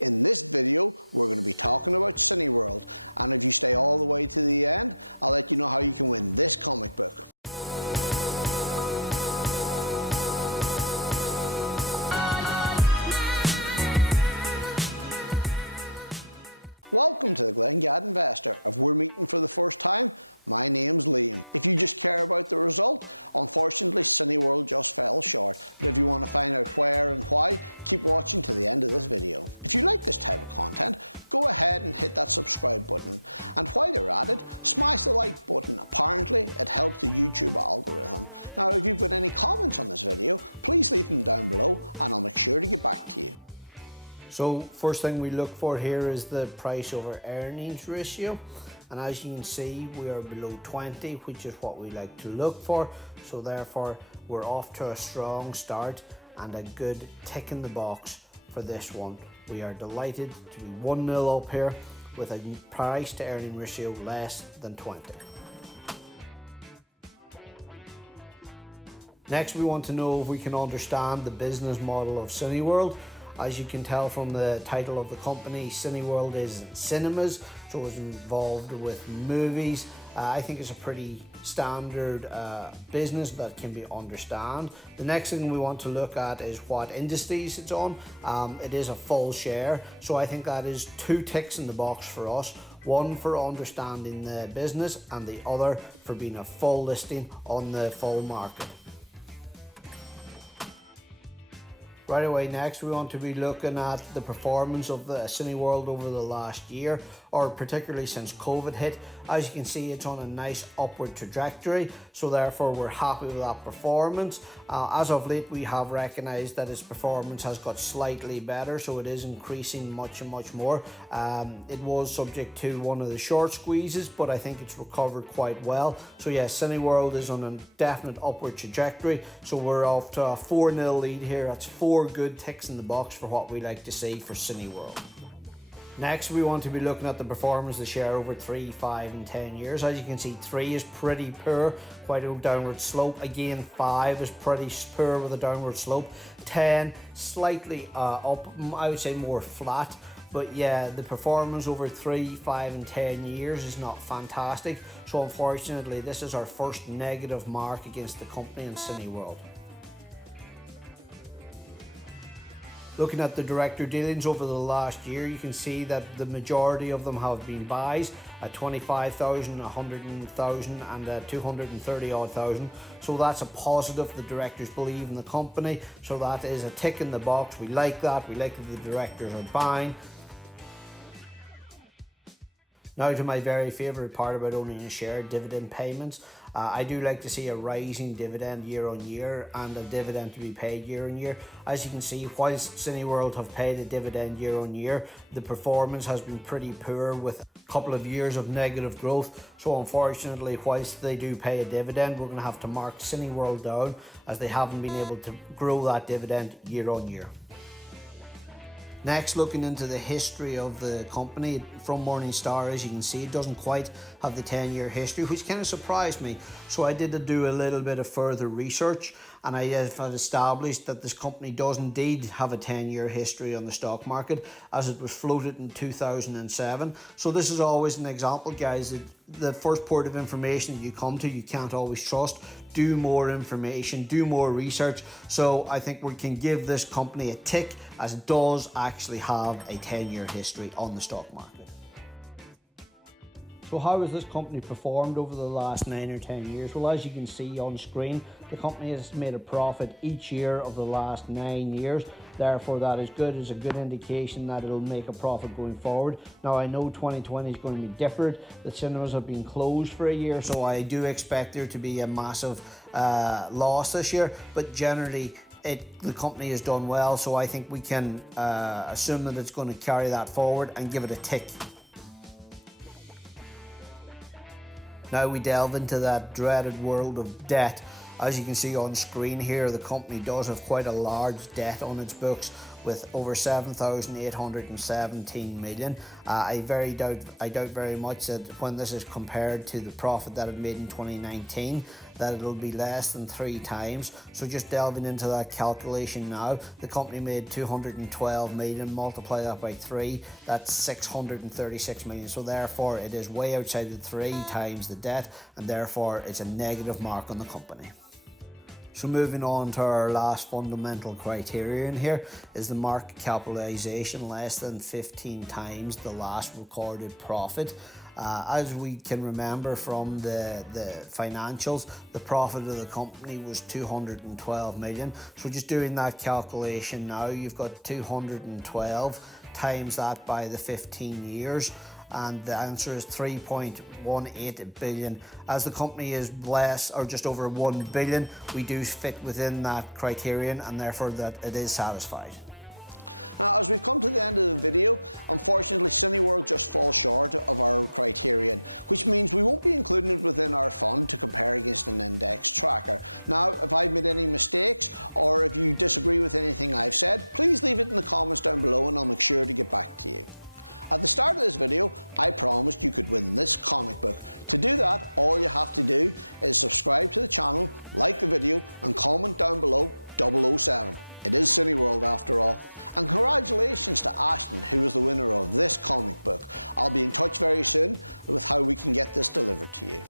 In this video, we're going to be talking about Cineworld, and if you stay all the way to the end, I'll let you know how you can win this comic book. Welcome to the Glengad Investor. If we're meeting for the first time, my name's Liam. If you just care about the result, unfortunately Cineworld just fell short. But if you want to find out where and why, keep watching to the end of this video. If you like this type of content, go ahead and hit that subscribe button. And while you're at it, smash the like button. Apparently, it helps the YouTube algorithm. Now, if you've got any comments on this video, please leave them down below and I'll make sure to get back to you. So first thing we look for here is the price over earnings ratio, and as you can see we are below 20, which is what we like to look for. So therefore we're off to a strong start and a good tick in the box for this one. We are delighted to be 1-0 up here with a price to earning ratio less than 20. Next, we want to know if we can understand the business model of Cineworld. As you can tell from the title of the company, Cineworld is cinemas, so it's involved with movies. I think it's a pretty standard business that can be understood. The next thing we want to look at is what industries it's on. It is a full share, so I think that is 2 ticks in the box for us. One for understanding the business and the other for being a full listing on the full market. Right away next, we want to be looking at the performance of the Cineworld over the last year, or particularly since COVID hit. As you can see, it's on a nice upward trajectory, so therefore we're happy with that performance. As of late, we have recognized that its performance has got slightly better, so it is increasing much more. It was subject to one of the short squeezes, but I think it's recovered quite well. So yeah, Cineworld is on a definite upward trajectory, so we're off to a 4-0 lead here. That's 4 good ticks in the box for what we like to see for Cineworld. Next, we want to be looking at the performance of the share over 3, 5 and 10 years. As you can see, 3 is pretty poor, quite a downward slope. Again, 5 is pretty poor with a downward slope. 10, slightly up, I would say more flat. But yeah, the performance over 3, 5 and 10 years is not fantastic. So unfortunately, this is our first negative mark against the company in Cineworld. Looking at the director dealings over the last year, you can see that the majority of them have been buys at 25,000, 100,000 and 230 odd thousand. So that's a positive. The directors believe in the company, so that is a tick in the box. We like that. We like that the directors are buying. Now to my very favourite part about owning a share, dividend payments. I do like to see a rising dividend year on year and a dividend to be paid year on year. As you can see, whilst Cineworld have paid a dividend year on year, the performance has been pretty poor with a couple of years of negative growth. So unfortunately, whilst they do pay a dividend, we're going to have to mark Cineworld down as they haven't been able to grow that dividend year on year. Next, looking into the history of the company from Morningstar, as you can see, it doesn't quite have the 10-year history, which kind of surprised me. So I did do a little bit of further research, and I have established that this company does indeed have a 10-year history on the stock market, as it was floated in 2007. So this is always an example, guys, that the first port of information that you come to, you can't always trust. Do more information, do more research. So I think we can give this company a tick, as it does actually have a 10-year history on the stock market. So how has this company performed over the last 9 or 10 years? Well, as you can see on screen, the company has made a profit each year of the last 9 years. Therefore, that is good. It's a good indication that it'll make a profit going forward. Now, I know 2020 is going to be different. The cinemas have been closed for a year, so I do expect there to be a massive loss this year. But generally, the company has done well, so I think we can assume that it's going to carry that forward and give it a tick. Now we delve into that dreaded world of debt. As you can see on screen here, the company does have quite a large debt on its books, with over 7,817 million. I doubt very much that when this is compared to the profit that it made in 2019, that it'll be less than 3 times. So just delving into that calculation now, the company made 212 million, multiply that by 3, that's 636 million. So therefore it is way outside the 3 times the debt, and therefore it's a negative mark on the company. So moving on to our last fundamental criterion here is the market capitalization less than 15 times the last recorded profit. As we can remember from the financials, the profit of the company was 212 million. So just doing that calculation now, you've got 212 times that by the 15 years. And the answer is 3.18 billion. As the company is less or just over 1 billion, we do fit within that criterion, and therefore that it is satisfied. Now, as we've come to the end of the video, unfortunately Cineworld just falls short of our criterion, which means we won't be including it within our fund to compare against an index tracker. Now, if I've made any mistakes or if you disagree with anything I've said, please leave it in the comments down below and I'll make sure to get back to you. At the start of this video, I promised you could win this comic book. To do that, all you have to do is subscribe to the channel, like the video, and comment down below 007. It is Cineworld after all. And congratulations to Ashton, who was the winner of this comic book. I'll be in touch very soon with how we can get this delivered to you.